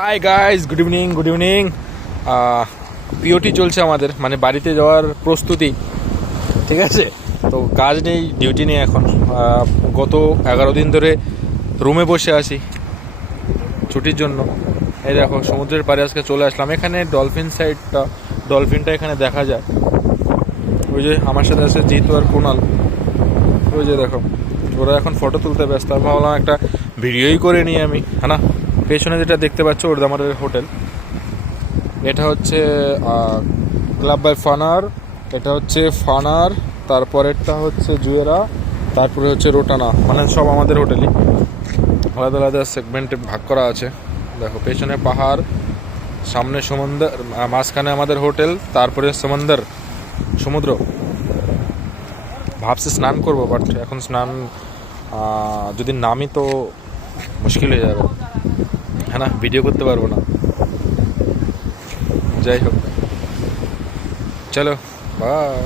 Hi guys, good evening পিওটি চলছে আমাদের, মানে বাড়িতে যাওয়ার প্রস্তুতি। ঠিক আছে, তো কাজ নেই, ডিউটি নেই এখন। গত 11 দিন ধরে রুমে বসে আছি ছুটির জন্য। এই দেখো, সমুদ্রের পাড়ে আজকে চলে আসলাম। এখানে ডলফিনটা এখানে দেখা যায়। ওই যে আমার সাথে আছে জিতু আর কুনাল, ওই যে দেখো, ওরা এখন ফটো তুলতে ব্যস্ত। আমি ভাবলাম একটা ভিডিওই করে নিই আমি, হ্যাঁ না। পেছনে যেটা দেখতে পাচ্ছ ওটা আমাদের হোটেল। এটা হচ্ছে ক্লাব বাই ফানার, এটা হচ্ছে ফানার, তারপরেরটা হচ্ছে জুয়েরা, তারপরে হচ্ছে রোটানা। মানে সব আমাদের হোটেলই, আলাদা আলাদা সেগমেন্টে ভাগ করা আছে। দেখো, পেছনে পাহাড়, সামনে সমুদ্র, মাঝখানে আমাদের হোটেল, তারপরে সমুদ্র। ভাবছি স্নান করবো, বাট এখন স্নান যদি নামি তো মুশকিল হয়ে যাবে, হ্যাঁ না, ভিডিও করতে পারবো না। যাই হোক, চলো বাই।